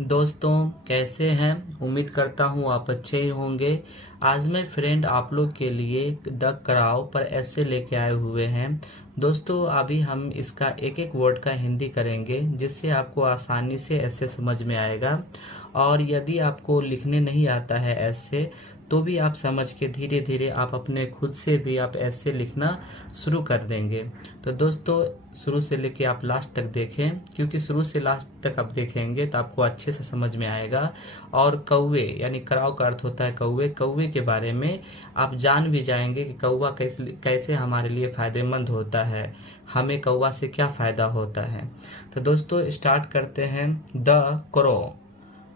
दोस्तों कैसे हैं। उम्मीद करता हूँ आप अच्छे ही होंगे। आज मैं फ्रेंड आप लोग के लिए द क्राउ पर ऐसे लेके आए हुए हैं। दोस्तों अभी हम इसका एक एक वर्ड का हिंदी करेंगे जिससे आपको आसानी से ऐसे समझ में आएगा। और यदि आपको लिखने नहीं आता है ऐसे तो भी आप समझ के धीरे धीरे आप अपने खुद से भी आप ऐसे लिखना शुरू कर देंगे। तो दोस्तों शुरू से लेके आप लास्ट तक देखें, क्योंकि शुरू से लास्ट तक आप देखेंगे तो आपको अच्छे से समझ में आएगा। और कौवे यानी क्राउ का अर्थ होता है कौवे, कौवे के बारे में आप जान भी जाएंगे कि कौवा कैसे हमारे लिए फायदेमंद होता है, हमें कौवा से क्या फायदा होता है। तो दोस्तों स्टार्ट करते हैं। द क्रो,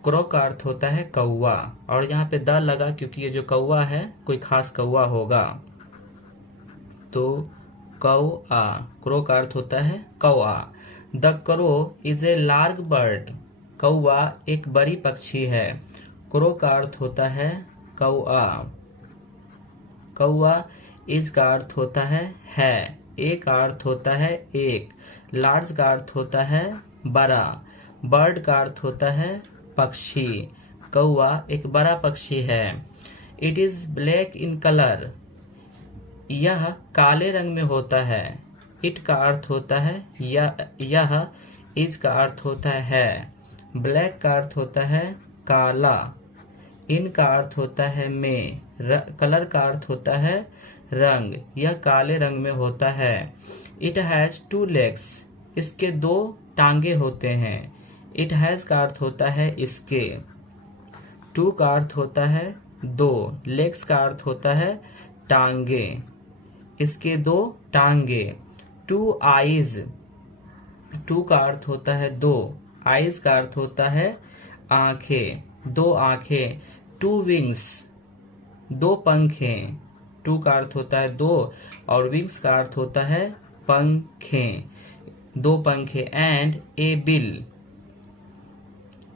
क्रो का अर्थ होता है कौवा, और यहाँ पे द लगा क्योंकि ये जो कौवा है कोई खास कौवा होगा। तो कौआ, क्रो का अर्थ होता है कौआ। The crow is a large bird, कौआ एक बड़ी पक्षी है। क्रो का अर्थ होता है कौआ। कौआ इज का अर्थ होता है, ए का अर्थ होता है एक, लार्ज का अर्थ होता है बड़ा, बर्ड का अर्थ होता है पक्षी। कौआ एक बड़ा पक्षी है। It is black in colour, यह काले रंग में होता है। इट का अर्थ होता है यह, इज का अर्थ होता है, ब्लैक का अर्थ होता है काला, इन का अर्थ होता है में, कलर का अर्थ होता है रंग, यह काले रंग में होता है। इट हैज 2 legs, इसके 2 टांगे होते हैं। इट हैज का अर्थ होता है इसके, 2 का अर्थ होता है 2, लेग्स का अर्थ होता है टांगे, इसके 2 टांगे। 2 eyes, 2 का अर्थ होता है 2, आइज का अर्थ होता है आंखें, 2 आंखें। 2 wings, 2 पंखें, 2 का अर्थ होता है 2 और विंग्स का अर्थ होता है पंखें, 2 पंखे। एंड ए बिल,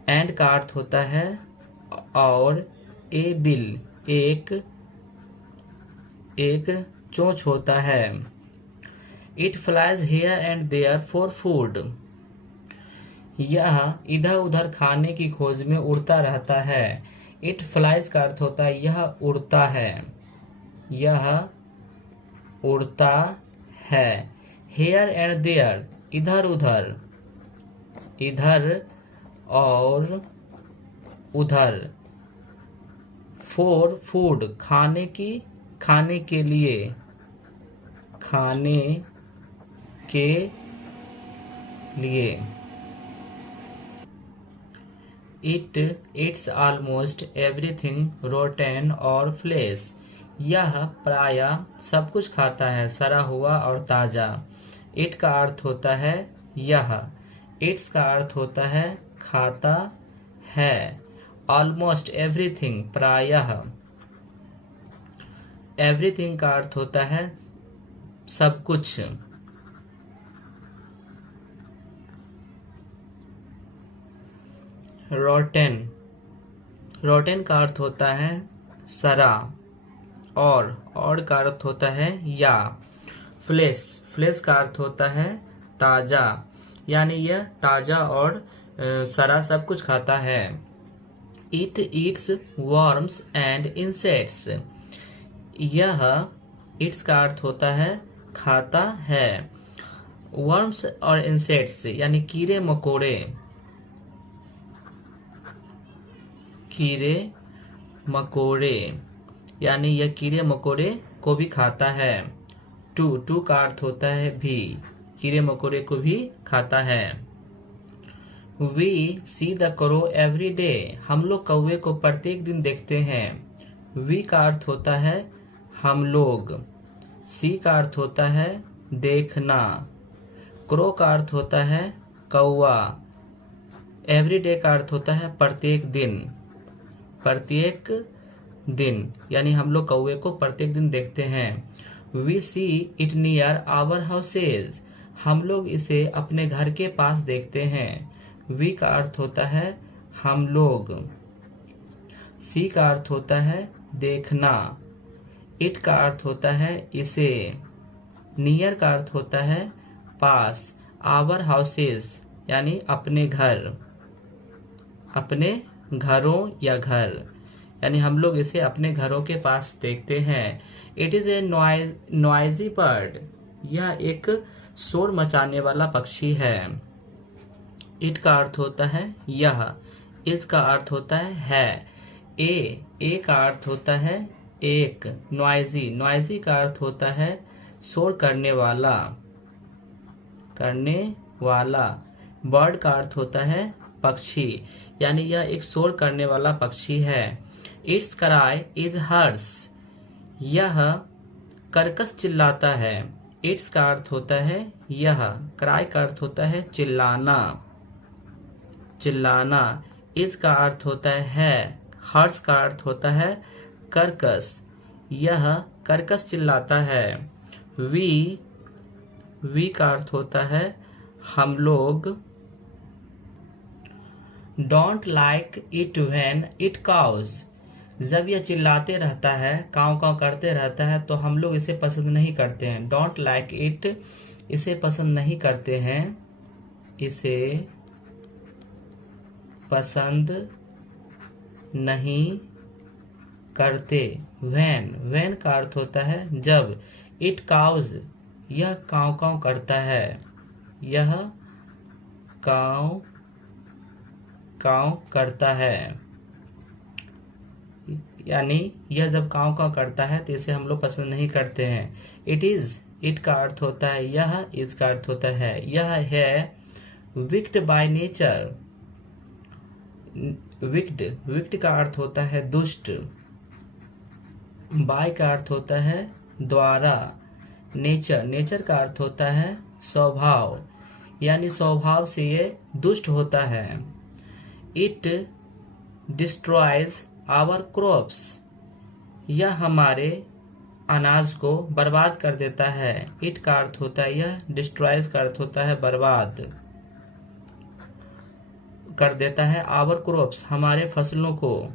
एंड का अर्थ होता है और, ए बिल एक चोंच होता है। It flies here and there for food, यह इधर उधर खाने की खोज में उड़ता रहता है। इट फ्लाइज का अर्थ होता है यह उड़ता है, यह उड़ता है। हियर एंड देयर इधर उधर, इधर और उधर। फॉर फूड खाने के लिए, खाने के लिए। It it's almost everything rotten और फ्लेश, यह प्रायः सब कुछ खाता है सड़ा हुआ और ताजा। इट का अर्थ होता है यह, इट्स का अर्थ होता है खाता है। ऑलमोस्ट एवरीथिंग प्रायः, एवरीथिंग का अर्थ होता है सब कुछ। रोटेन, रोटेन का अर्थ होता है सड़ा, और का अर्थ होता है या। फ्लेश, फ्लेश का अर्थ होता है ताजा, यानी यह ताजा और सड़ा सब कुछ खाता है। It eats worms and insects, यह इट्स का अर्थ होता है खाता है। वर्म्स और इंसेक्ट्स यानी कीड़े मकोड़े, कीड़े मकोड़े, यानी यह कीड़े मकोड़े को भी खाता है। टू का अर्थ होता है भी, कीड़े मकोड़े को भी खाता है। We see the crow every day, हम लोग कौवे को प्रत्येक दिन देखते हैं। वी का अर्थ होता है हम लोग, सी का अर्थ होता है देखना, क्रो का अर्थ होता है कौवा, एवरी डे का अर्थ होता है प्रत्येक दिन, प्रत्येक दिन यानी हम लोग कौवे को प्रत्येक दिन देखते हैं। We see it near our houses, हम लोग इसे अपने घर के पास देखते हैं। वी का अर्थ होता है हम लोग, सी का अर्थ होता है देखना, इट का अर्थ होता है इसे, नियर का अर्थ होता है पास, आवर हाउसेज यानी अपने घर, अपने घरों या घर, यानी हम लोग इसे अपने घरों के पास देखते हैं। It is a noisy bird, यह एक शोर मचाने वाला पक्षी है। इट का अर्थ होता है यह, इस का अर्थ होता है। ए का अर्थ होता है एक। नॉइजी का अर्थ होता है शोर करने वाला, बर्ड का अर्थ होता है पक्षी, यानी यह एक शोर करने वाला पक्षी है। इट्स क्राई इज हर्ष, यह कर्कश चिल्लाता है। इट्स का अर्थ होता है यह, क्राई का अर्थ होता है चिल्लाना। इज का अर्थ होता है, हर्ष का अर्थ होता है कर्कश, यह कर्कश चिल्लाता है। वी का अर्थ होता है हम लोग। Don't like it when it caws, जब यह चिल्लाते रहता है, काव काव करते रहता है, तो हम लोग इसे पसंद नहीं करते हैं। डोंट लाइक इट, इसे पसंद नहीं करते हैं, इसे पसंद नहीं करते। व्हेन का अर्थ होता है जब। इट काउज, यह काव काव करता है, यह काव काव करता है, यानी यह जब काव काव करता है तो इसे हम लोग पसंद नहीं करते हैं। इट का अर्थ होता है यह, इज का अर्थ होता है यह है। विक्ड बाय नेचर, विक्ड का अर्थ होता है दुष्ट। बाय का अर्थ होता है द्वारा। नेचर का अर्थ होता है स्वभाव, यानी स्वभाव से ये दुष्ट होता है। इट डिस्ट्रॉयज आवर क्रॉप्स, यह हमारे अनाज को बर्बाद कर देता है। इट का अर्थ होता है यह, डिस्ट्रॉयज का अर्थ होता है बर्बाद कर देता है। आवर क्रॉप्स, हमारे फसलों को,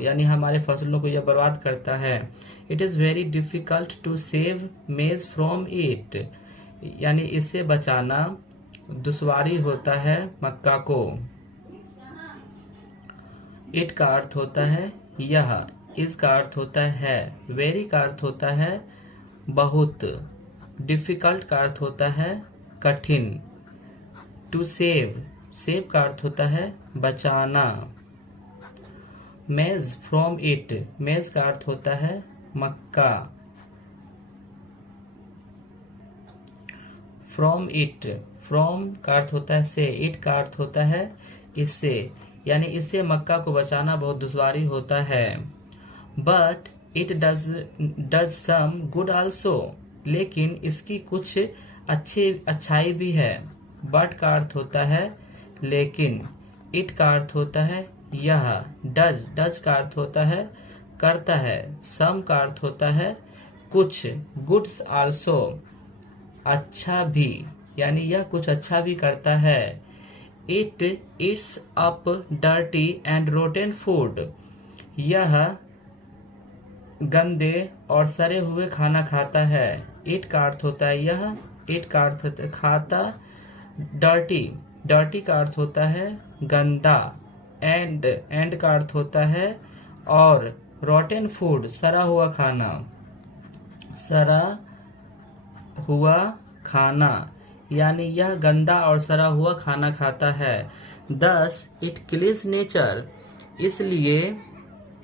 यानी हमारे फसलों को यह बर्बाद करता है। It is very difficult to save maize from it, यानी इससे बचाना दुश्वारी होता है मक्का को। इट का अर्थ होता है यह, इस का अर्थ होता है। वेरी का अर्थ होता है बहुत। डिफिकल्ट का अर्थ होता है कठिन। टू सेव का अर्थ होता है बचाना। मेज फ्रॉम इट, मेज का अर्थ होता है मक्का। फ्रॉम का अर्थ होता है से। इट का अर्थ होता है इससे, यानी इससे मक्का को बचाना बहुत दुश्वारी होता है। But it does some good also, लेकिन इसकी कुछ अच्छाई भी है। बट का अर्थ होता है लेकिन। इट का अर्थ होता है यह। डज का अर्थ होता है करता है। सम का अर्थ होता है कुछ। गुड्स आल्सो, अच्छा भी, यानी यह कुछ अच्छा भी करता है। It it's up dirty and rotten food, यह गंदे और सड़े हुए खाना खाता है। इट का अर्थ होता है यह। इट का अर्थ होता है खाता। डर्टी का अर्थ होता है गंदा। एंड का अर्थ होता है और। रोटेन फूड, सड़ा हुआ खाना, यानी यह गंदा और सड़ा हुआ खाना खाता है। दस इट किल्स नेचर, इसलिए।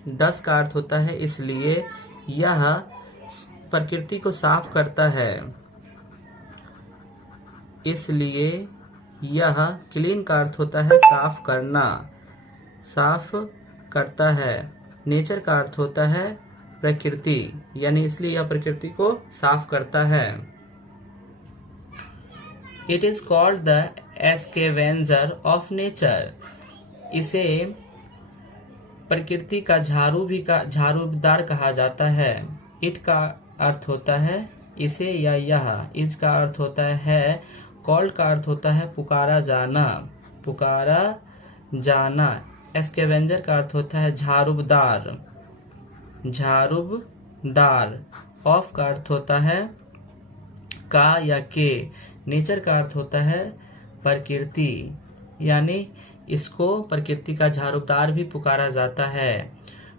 दस का अर्थ होता है इसलिए, यह प्रकृति को साफ करता है। इसलिए यह। क्लीन का अर्थ होता है साफ करना, साफ करता है। नेचर का अर्थ होता है प्रकृति, यानी इसलिए यह प्रकृति को साफ करता है। It is called the scavenger of nature, इसे प्रकृति का झाड़ूदार कहा जाता है। इट का अर्थ होता है इसे या यह। इज का अर्थ होता है। कॉल्ड का अर्थ होता है पुकारा जाना। स्कैवेंजर का अर्थ होता है झाड़ूदार। ऑफ का अर्थ होता है का या के। नेचर का अर्थ होता है प्रकृति, यानी इसको प्रकृति का झाड़ूदार भी पुकारा जाता है।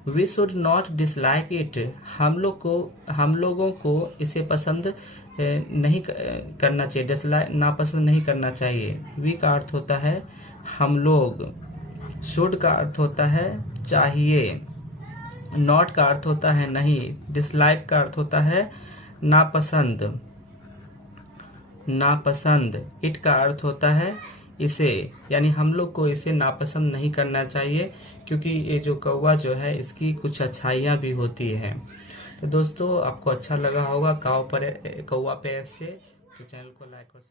We should not dislike it, हम लोगों को इसे पसंद नहीं करना चाहिए, डिसलाइक नापसंद नहीं करना चाहिए। वी का अर्थ होता है हम लोग, शुड का अर्थ होता है चाहिए, नॉट का अर्थ होता है नहीं, डिसलाइक का अर्थ होता है नापसंद, इट का अर्थ होता है इसे, यानी हम लोग को इसे नापसंद नहीं करना चाहिए, क्योंकि ये जो कौवा जो है इसकी कुछ अच्छाइयाँ भी होती हैं। तो दोस्तों आपको अच्छा लगा होगा कौवा पे ऐसे, तो चैनल को लाइक और